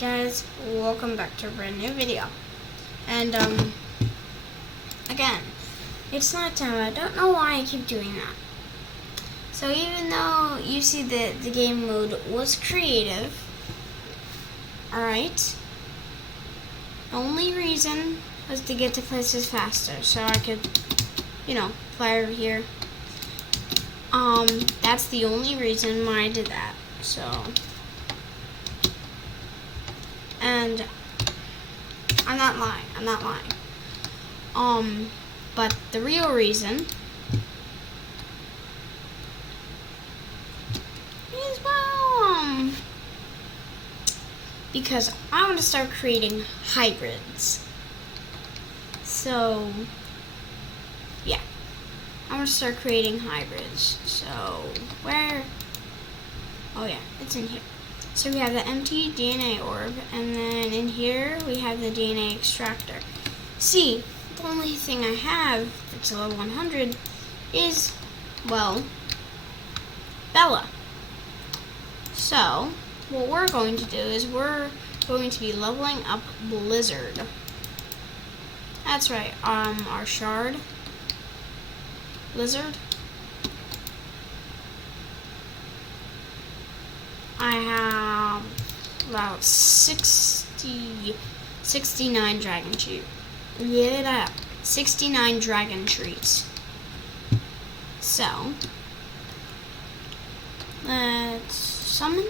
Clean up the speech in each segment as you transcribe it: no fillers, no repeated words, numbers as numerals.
Guys, welcome back to a brand new video. And again, it's not time. I don't know why I keep doing that. So even though you see that the game mode was creative, alright, the only reason was to get to places faster so I could, fly over here. That's the only reason why I did that. So, and I'm not lying. But the real reason is, well, because I want to start creating hybrids. So, yeah, I want to start creating hybrids. So, where? Oh yeah, it's in here. So we have the empty DNA orb, and then in here we have the DNA extractor. See, the only thing I have that's level 100 is, well, Bella. So, what we're going to do is we're going to be leveling up Blizzard. That's right, our shard. Blizzard. I have about 69 dragon trees. Yeah, 69 dragon trees. So, let's summon.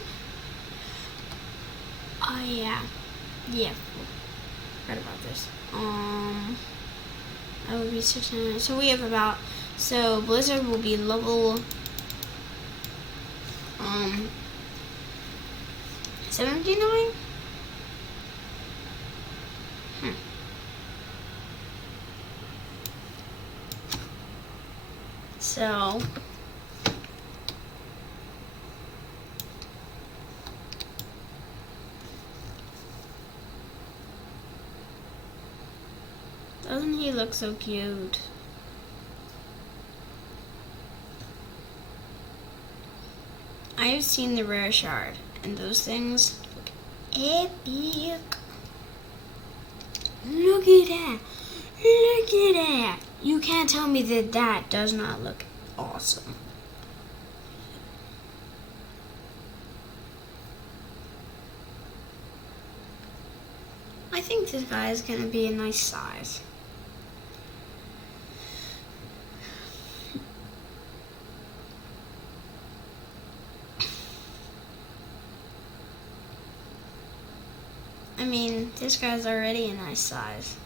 Oh yeah, forgot about this. I will be searching. So we have about. So Blizzard will be level 79? So doesn't he look so cute? I have seen the rare shard, and those things look epic. Look at that. Look at that. You can't tell me that that does not look awesome. I think this guy is going to be a nice size. I mean, this guy's already a nice size.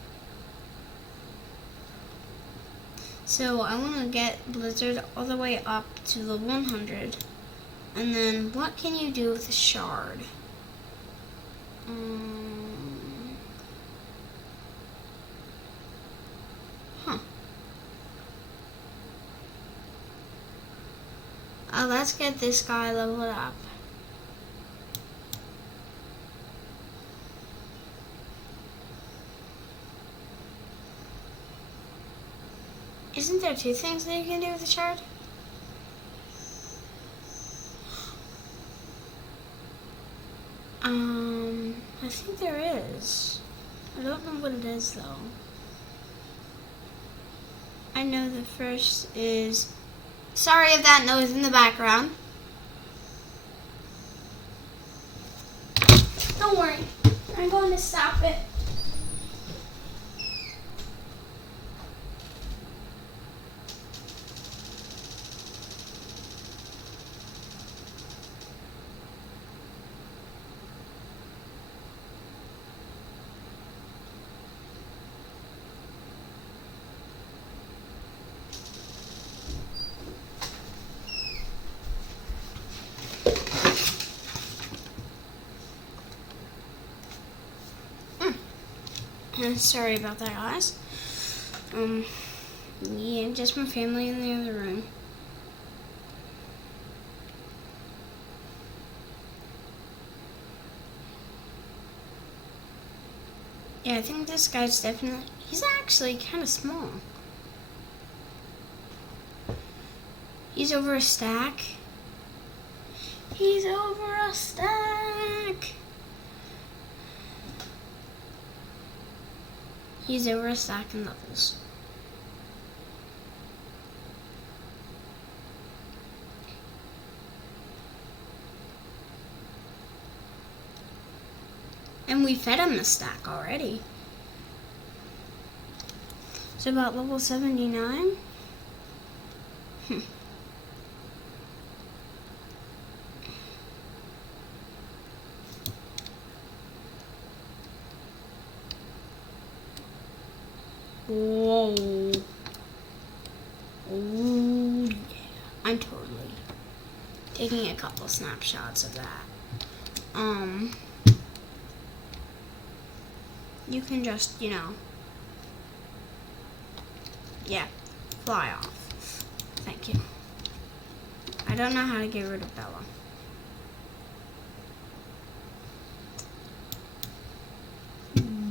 So I want to get Blizzard all the way up to the 100. And then what can you do with a shard? Let's get this guy leveled up. Isn't there two things that you can do with the shard? I think there is. I don't know what it is though. I know the first is... Sorry if that noise in the background. Don't worry. I'm going to stop it. Sorry about that, guys. Yeah, just my family in the other room. Yeah, I think this guy's definitely... He's actually kind of small. He's over a stack. He's over a stack. He's over a stack in levels. And we fed him the stack already. So about level 79. Whoa. Oh, yeah. I'm totally taking a couple snapshots of that. You can just, yeah, fly off. Thank you. I don't know how to get rid of Bella.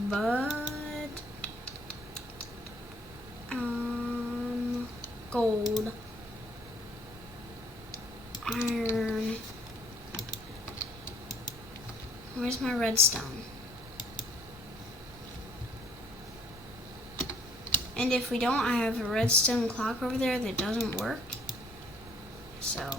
But, gold, iron. Where's my redstone? And if we don't, I have a redstone clock over there that doesn't work. So.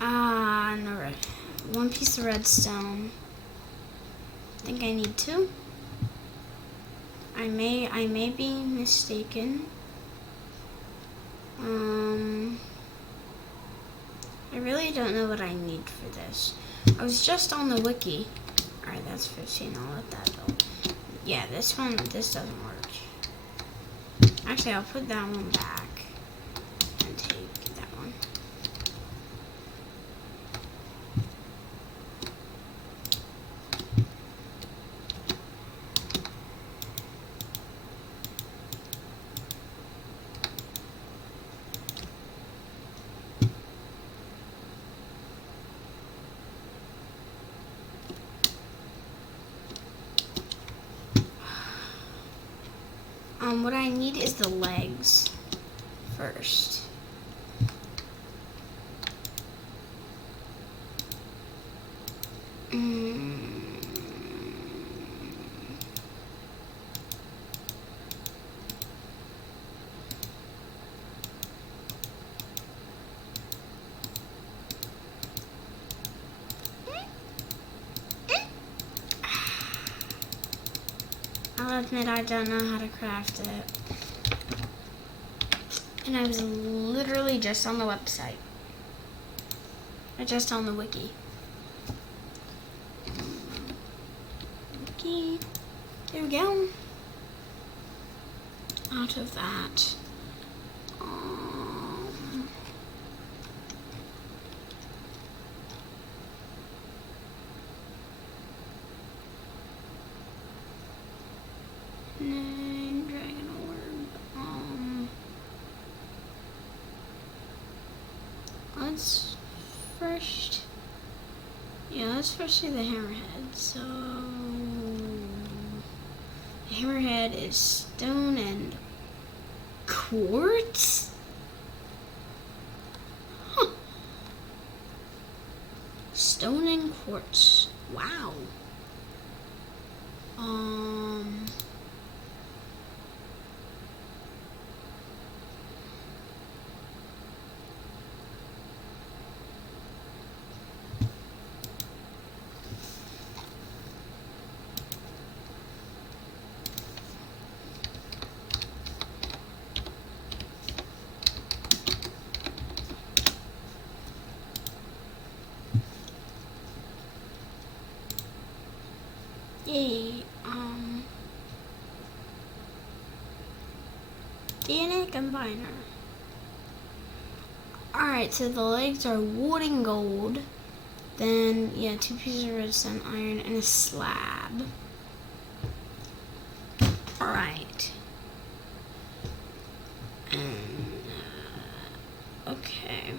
No, one piece of redstone. I think I need two. I may be mistaken. I really don't know what I need for this. I was just on the wiki. Alright, that's 15. I'll let that go. Yeah, this doesn't work. Actually, I'll put that one back and take that one. What I need is the legs first. I'll admit I don't know how to craft it. And I was literally just on the website. Just on the wiki. Wiki. There we go. Out of that. Dragon orb. Let's first see the hammerhead. So the hammerhead is stone and quartz. Huh. Stone and quartz. Wow. Yay, DNA combiner. Alright, so the legs are wood and gold. Then, yeah, 2 pieces of redstone, iron, and a slab. Alright. Okay.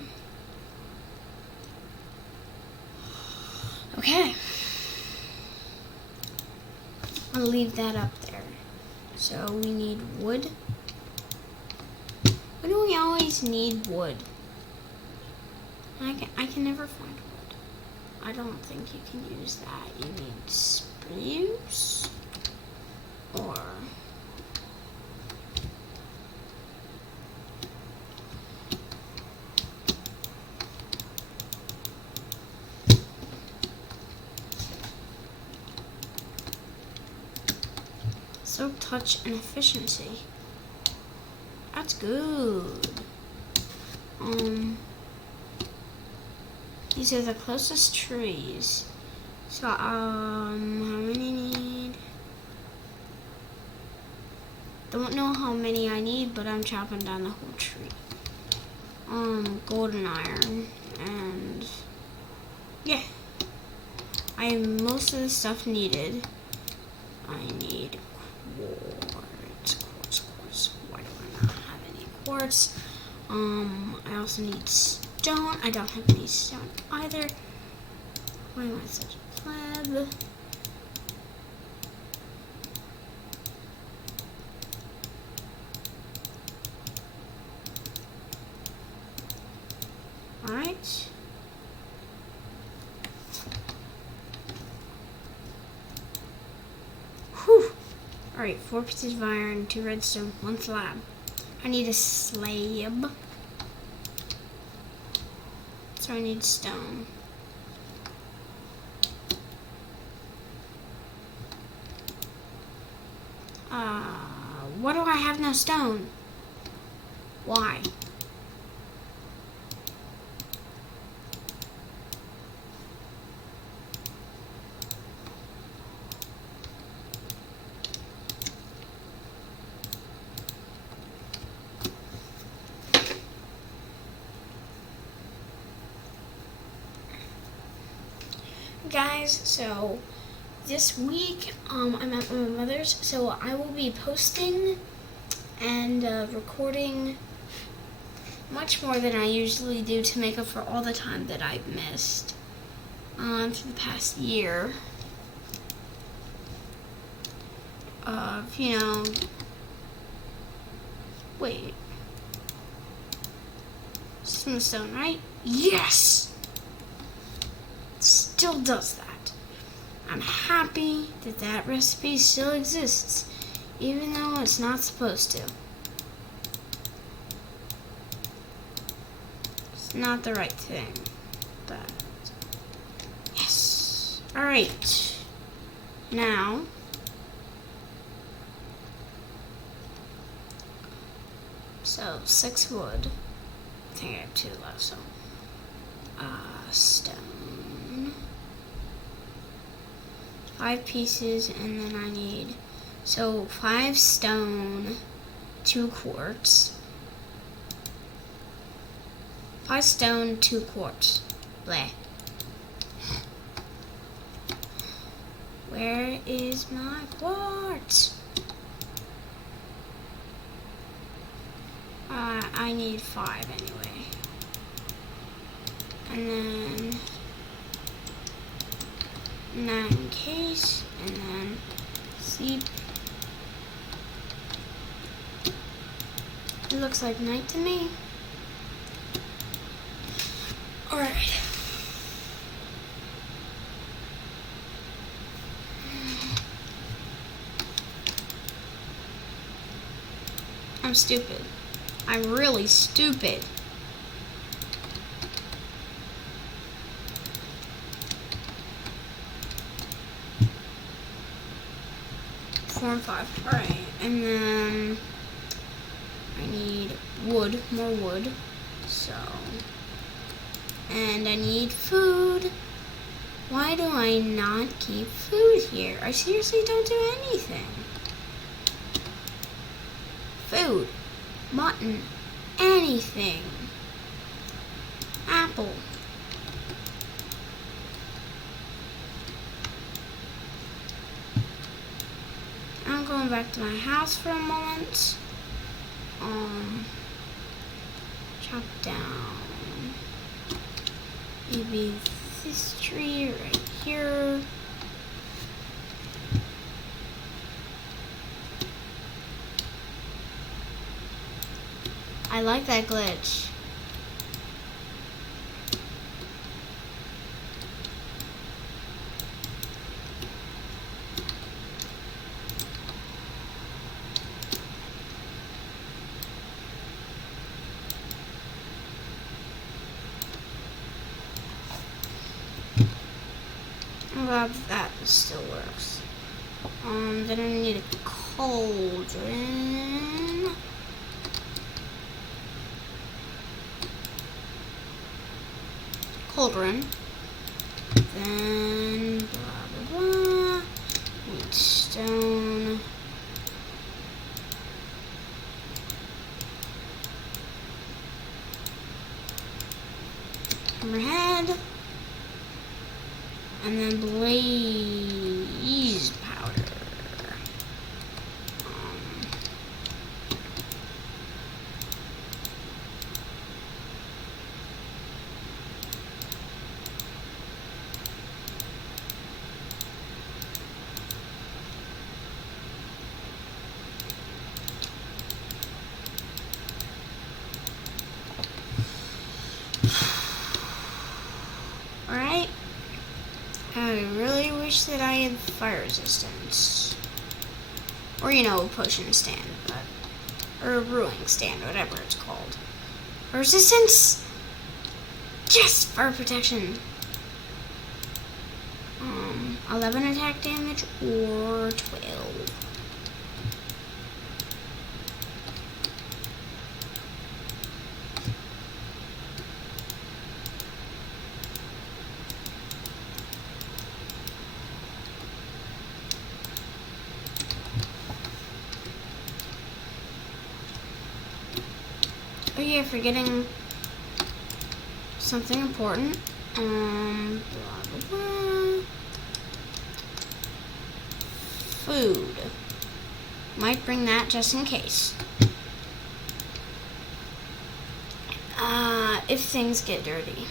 Okay. I'll leave that up there. So we need wood. Why do we always need wood? I can never find wood. I don't think you can use that. You need spruce or silk touch and efficiency. That's good. These are the closest trees. So, how many need? Don't know how many I need, but I'm chopping down the whole tree. Golden iron, and yeah. I have most of the stuff needed. I need quartz. Why do I not have any quartz? I also need stone. I don't have any stone either. Why am I such a pleb? Alright. Whew. Alright, 4 pieces of iron, 2 redstone, 1 slab. I need a slab. So I need stone. What do I have no stone? Why? Guys, so this week I'm at my mother's, so I will be posting and recording much more than I usually do to make up for all the time that I've missed for the past year of, wait, some stone, right? Yes! Still does that. I'm happy that that recipe still exists, even though it's not supposed to. It's not the right thing, but yes. Alright. Now, so 6 wood. I think I have 2 left, so stone. 5 pieces, and then I need, so 5 stone, 2 quartz. 5 stone, 2 quartz. Bleh. Where is my quartz? I need 5 anyway. And then 9 case, and then sleep. It looks like night to me. Alright. I'm stupid. I'm really stupid. Four and 5. Alright, and then I need wood, more wood. So, and I need food. Why do I not keep food here? I seriously don't do anything. Food, mutton, anything. Apple. I'm going back to my house for a moment. Chop down maybe this tree right here. I like that glitch. glad that still works. Then I need a cauldron. Then blah blah blah. Need stone. Hammerhead. And then blaze powder. Alright. I really wish that I had fire resistance. Or, you know, potion stand, but, or brewing stand, whatever it's called. Resistance! Yes! Fire protection. 11 attack damage or 12. Oh yeah, forgetting something important. Blah blah blah. Food. Might bring that just in case. If things get dirty.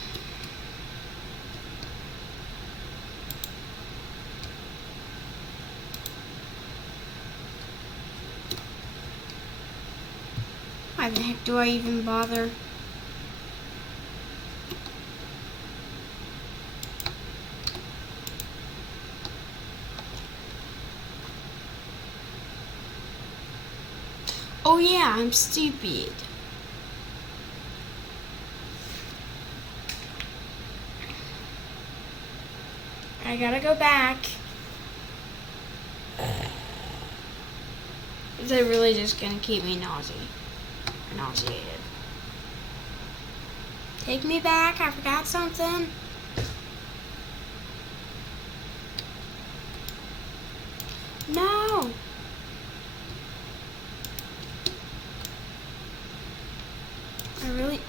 Why the heck do I even bother? Oh yeah, I'm stupid. I gotta go back. They're really just gonna keep me nauseated. Take me back, I forgot something. No! I really...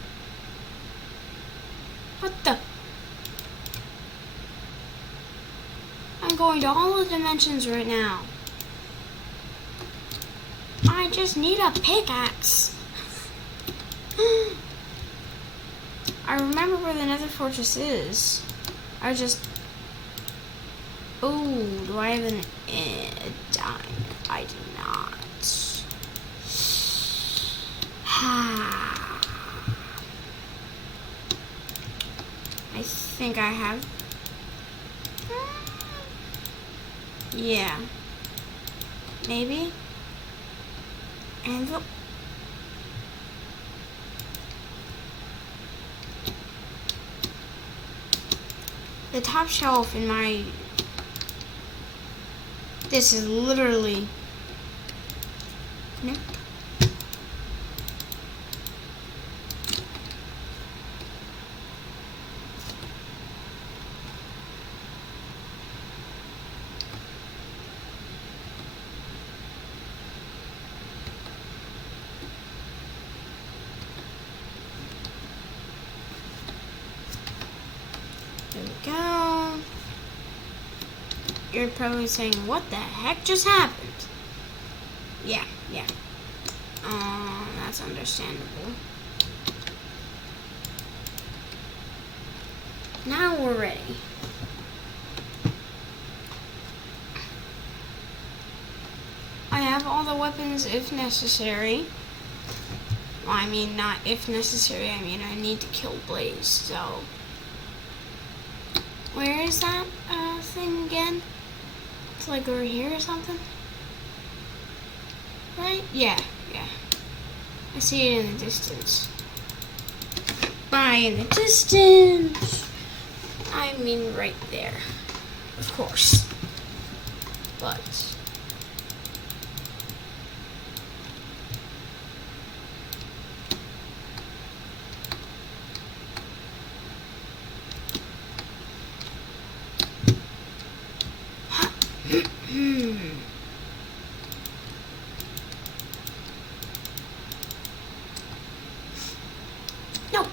What the? I'm going to all the dimensions right now. I just need a pickaxe. I remember where the Nether Fortress is. I just... Oh, do I have a diamond? I do not. I think I have. Yeah. Maybe. And the top shelf in my... This is literally... Nope. There we go. You're probably saying, what the heck just happened? Yeah. That's understandable. Now we're ready. I have all the weapons if necessary. Well, I mean, not if necessary, I mean I need to kill Blaze, so... Where is that thing again? It's like over here or something? Right? Yeah. I see it in the distance. By in the distance, I mean right there. of course. But no.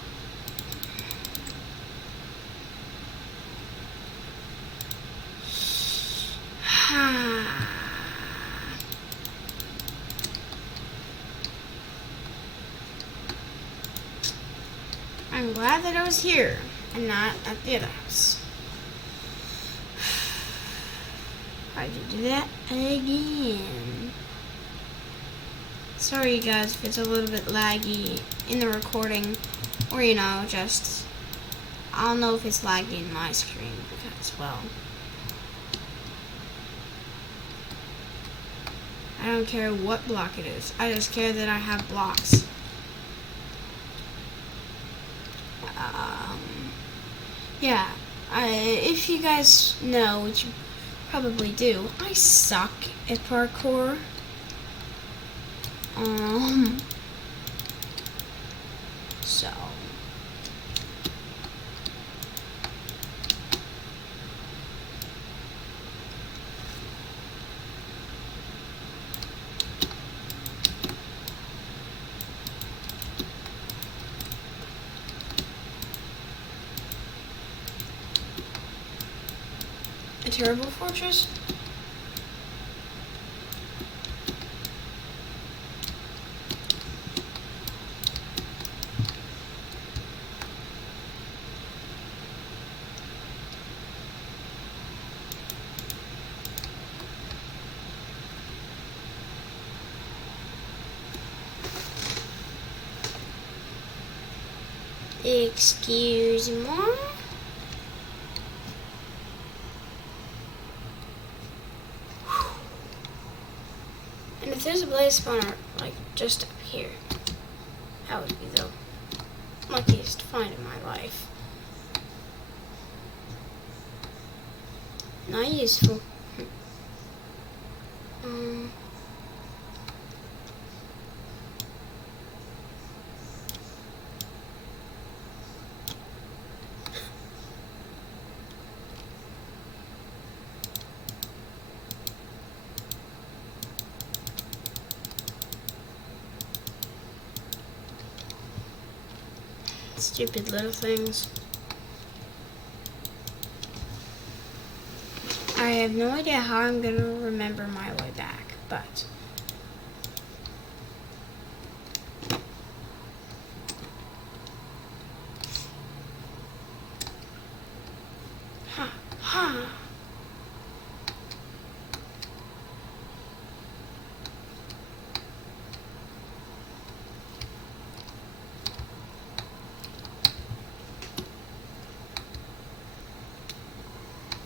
I'm glad that I was here and not at the other house. I did do that again. Sorry, you guys, if it's a little bit laggy in the recording, or just I'll know if it's laggy in my screen because, well, I don't care what block it is. I just care that I have blocks. Yeah, if you guys know, which you probably do, I suck at parkour. So a terrible fortress? Excuse me. And if there's a blaze spawner, like, just up here, that would be the luckiest find in my life. Not useful. Stupid little things. I have no idea how I'm gonna remember my way back, but ha.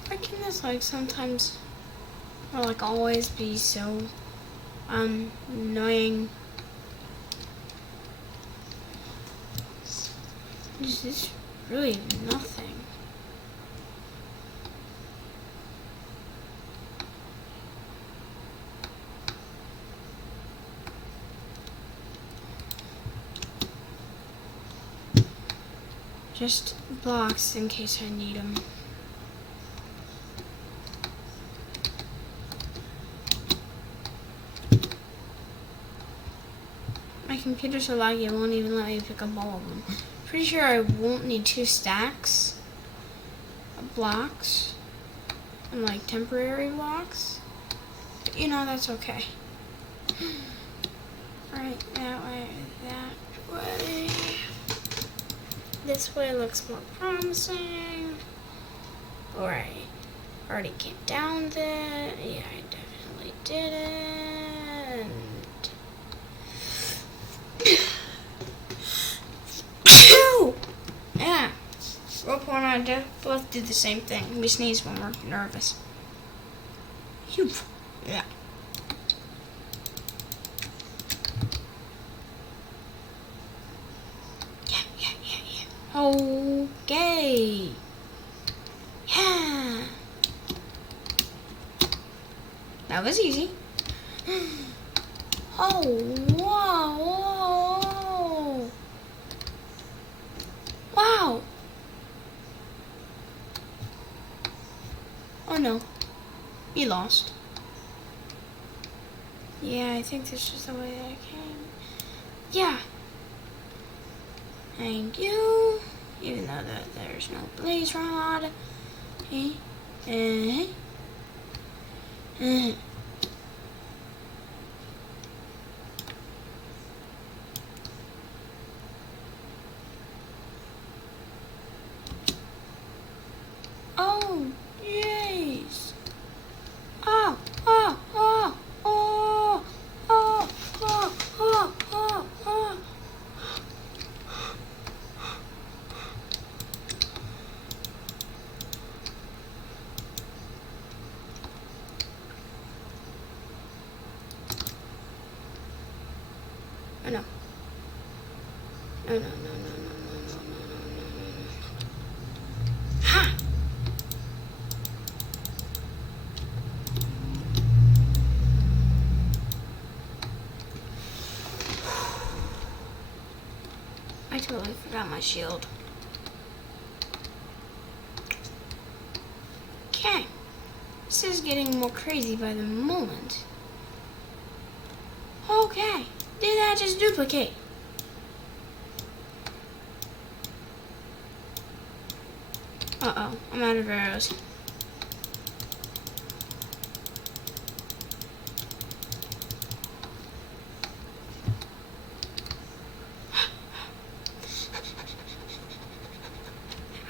Why can this sometimes or always be so annoying? Is this really nothing? Just blocks in case I need them. My computer's so laggy it won't even let me pick up all of them. Pretty sure I won't need 2 stacks of blocks and temporary blocks. But that's okay. Right, that way, that way. This way looks more promising. Alright. Already came down there. Yeah, I definitely didn't. Yeah. RoPo and I both do the same thing. We sneeze when we're nervous. Yeah. Yeah. Okay. Yeah. That was easy. Oh, whoa, whoa. Wow. Oh no. You lost. Yeah, I think this is the way that I came. Yeah. Thank you. Even though there's no blaze rod. Hey. Oh, jeez. Oh, oh, oh, oh, oh, oh, oh, oh, oh. Oh no. No, no, no, no, no, no, no, no, no, no, no. Ha! I totally forgot my shield. Okay. This is getting more crazy by the moment. Okay. Did that just duplicate? Uh-oh. I'm out of arrows.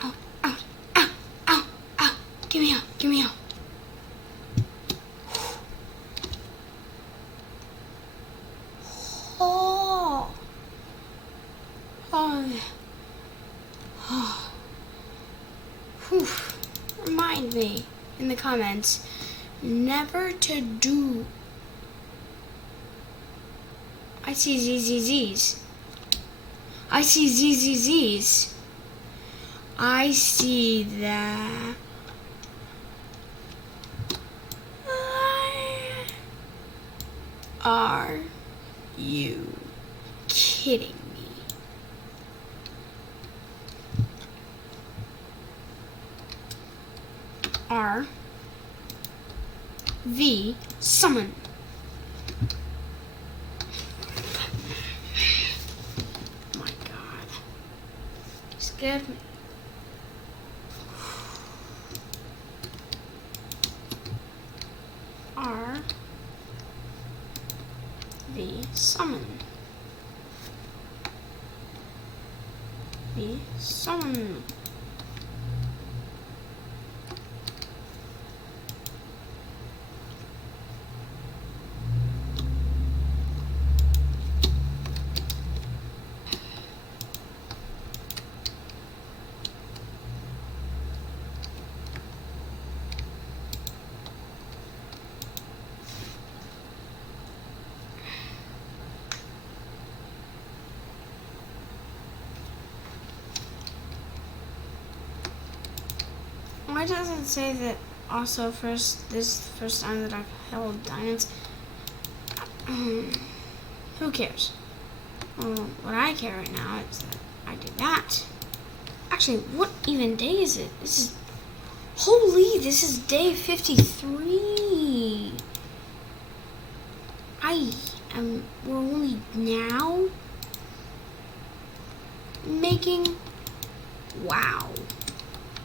Ow, ow, ow, ow, ow. Give me out, give me out. Oh. Oh. Oh. Whew. Remind me in the comments never to do. I see ZZZs. I see ZZZs. I see that. Are you kidding me? RV summon. Oh my god. You scared me. RV summon. V summon. Why does it say that also this first time that I've held diamonds? Who cares? Well, what I care right now is that I did that. Actually, what even day is it? This is day 53. We're only now making, wow.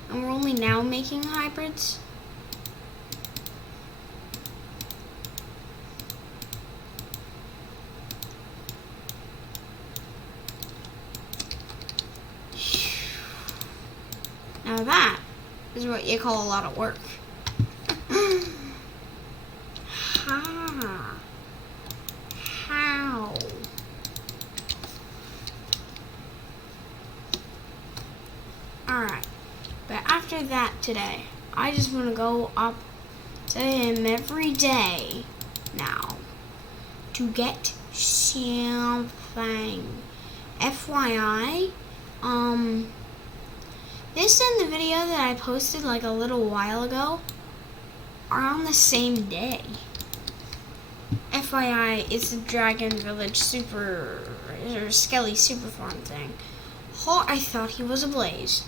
And we're only now making hybrids? Now that is what you call a lot of work. How? Alright. But after that today, I just want to go up to him every day now to get something. FYI, this and the video that I posted like a little while ago are on the same day. FYI, it's a Dragon Village super, or Skelly super farm thing. Oh, I thought he was a Blaze.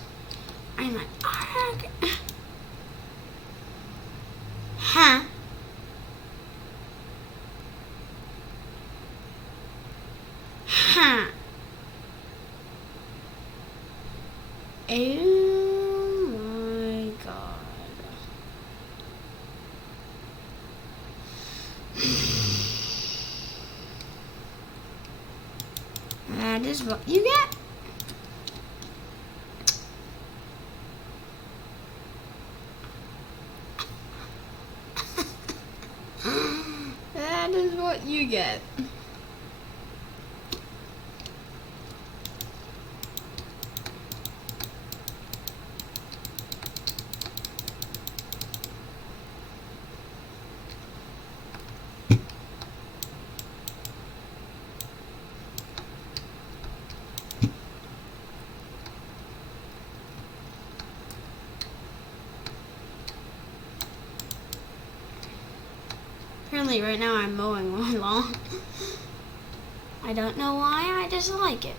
I'm like, argh. Huh? Huh? Oh my god. That is what you get. That is what you get. Apparently right now I'm mowing my lawn. I don't know why, I just like it.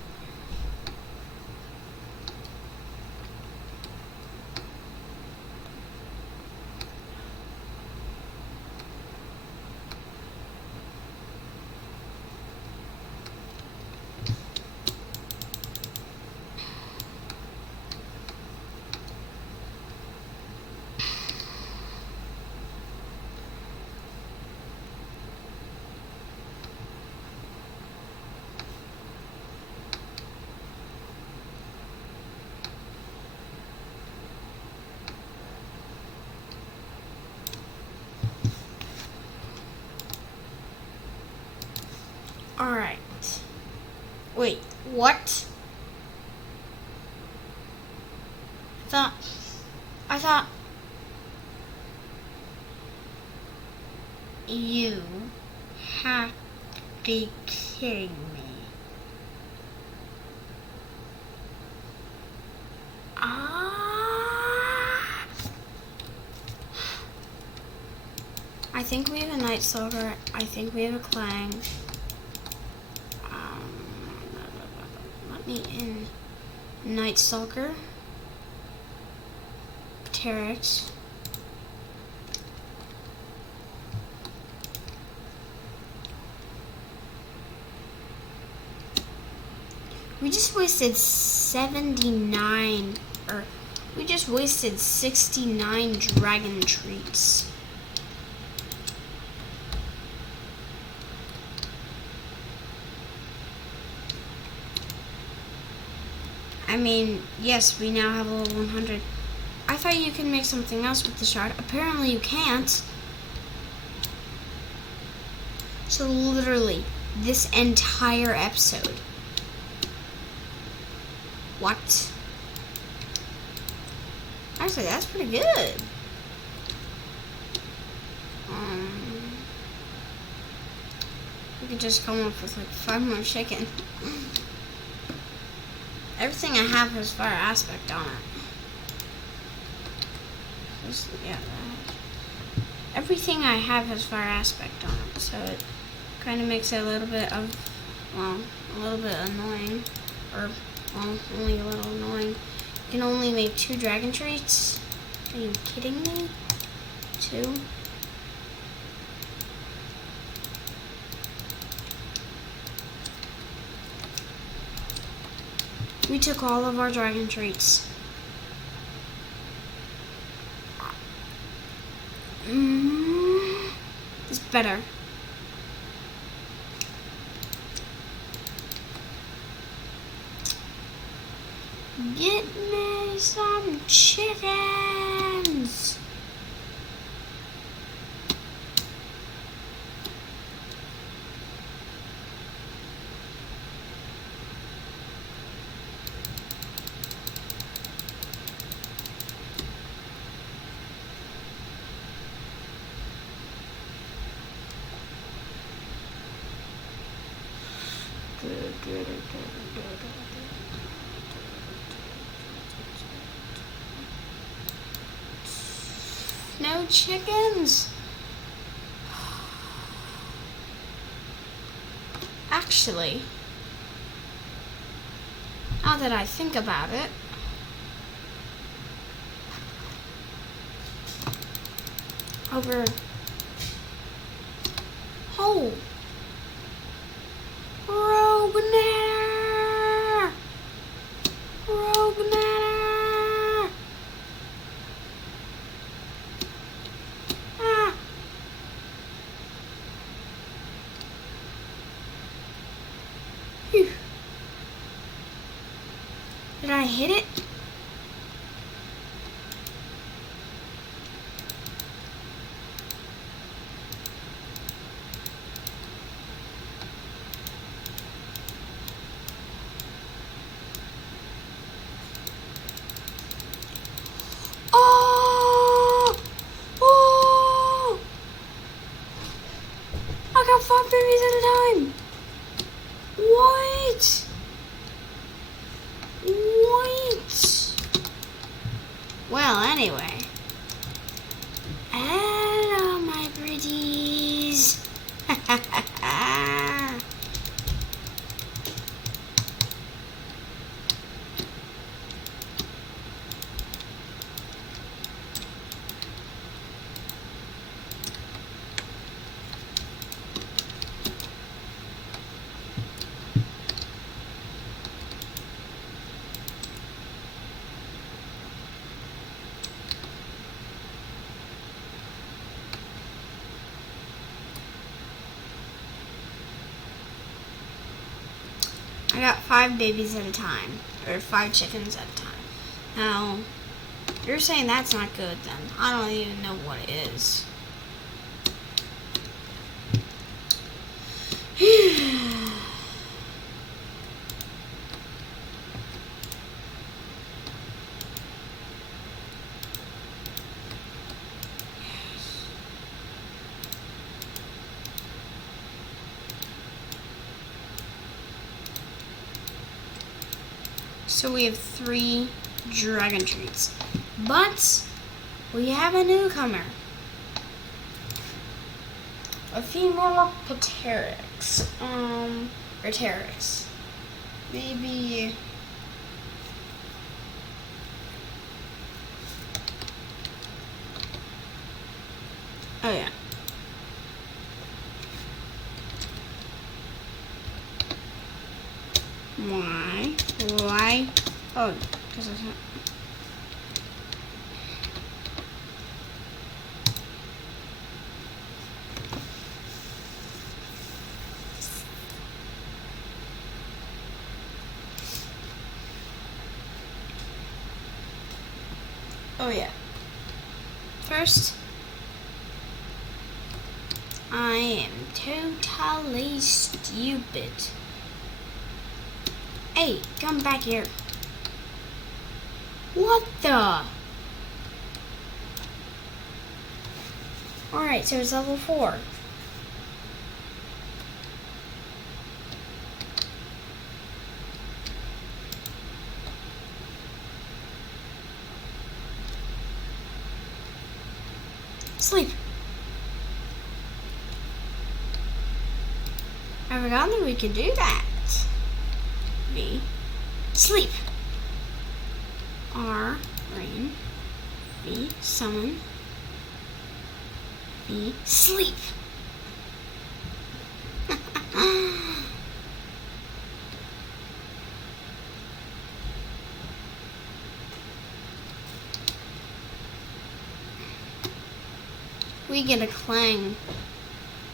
Alright. Wait, what? I thought you have to be kidding me. I think we have a Night Stalker. I think we have a Clang. Let me in. Night Stalker. Pteryx. We just wasted 79, or we just wasted 69 dragon treats. I mean, yes, we now have a level 100. I thought you could make something else with the shard. Apparently you can't. So literally, this entire episode. What? Actually, that's pretty good. We could just come up with like 5 more chicken. Everything I have has fire aspect on it. Yeah, everything I have has fire aspect on it, so it kind of makes it a little bit of, well, a little bit annoying, or, well, only a little annoying. You can only make 2 dragon treats? Are you kidding me? 2? We took all of our dragon treats. It's better. Get me some chickens. No chickens. actually, now that I think about it, over. Oh! Rogue banana! Rogue banana! Ah! Phew. Did I hit it? Oh! Oh! I got 5 babies at a time! What? What? Well, anyway. Hello, my pretties. I got 5 babies at a time, or 5 chickens at a time. Now, you're saying that's not good then. I don't even know what it is. So we have 3 dragon treats. But we have a newcomer. A female Pteryx. Or Pteryx. Maybe. Oh yeah. Why? Why? Oh, because I can't. Oh yeah. First, I am totally stupid. Hey, come back here. What the? Alright, so it's level 4. Sleep. I forgot that we could do that. V. Sleep. R. Rain. V. Summon. V. Sleep. We get a clang.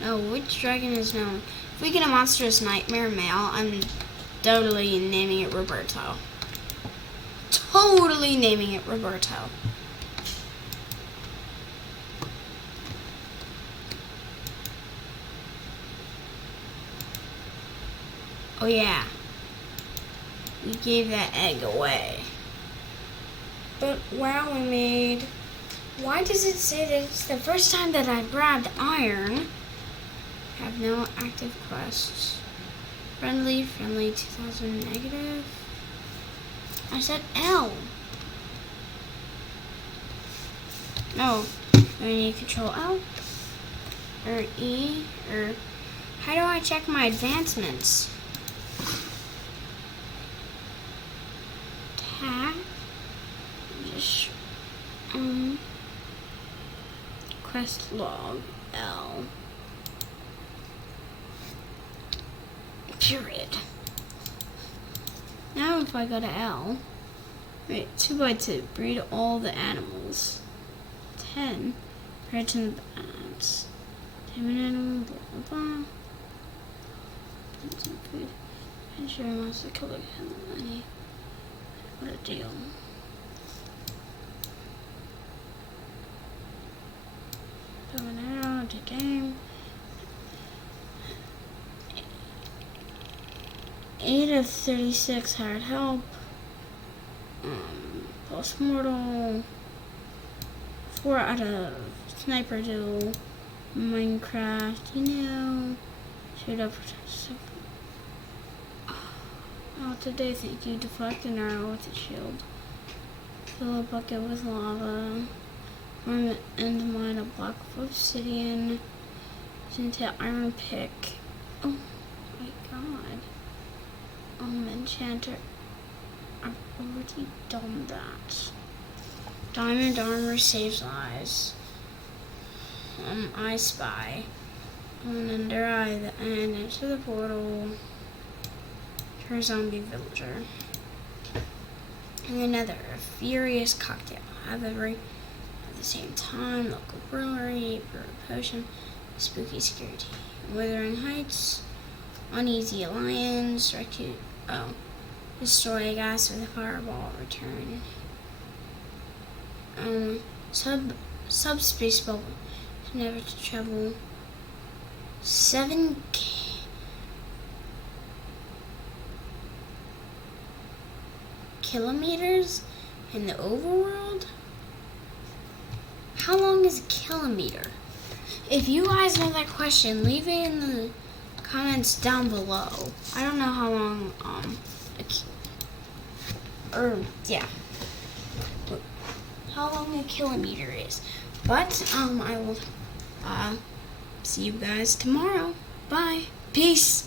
Oh, which dragon is known? If we get a monstrous nightmare male, I'm totally naming it Roberto. Totally naming it Roberto. Oh yeah. We gave that egg away. But wow, we made... Why does it say that it's the first time that I've grabbed iron? Have no active quests. Friendly, 2000 negative. I said L. No, do I need to control L? Or E? Or How do I check my advancements? Tab. Just quest log L. Period. Now if I go to L, wait, 2 by 2, breed all the animals. 10, pets and bats. 10 animal, blah blah blah. Pets and food. Ensure monster killer money. What a deal. Going out to game. 8 of 36 hired help. Post-mortal. 4 out of sniper duel. Minecraft, shoot up. Oh, today, thank you. Deflect an arrow with a shield. Fill a bucket with lava. And mine a block of obsidian. Into iron pick. Oh my god. Enchanter. I've already done that. Diamond armor saves lives. I spy. And under eye and into the portal. For a zombie villager. And another furious cocktail. Have every at the same time. Local brewery, brew potion, spooky security. Withering Heights. Uneasy Alliance. Destroy gas with a fireball. Return. Subspace bubble. Never to travel 7 kilometers in the overworld? How long is a kilometer? If you guys know that question, leave it in the comments down below. I don't know how long, how long a kilometer is. But, I will, see you guys tomorrow. Bye. Peace.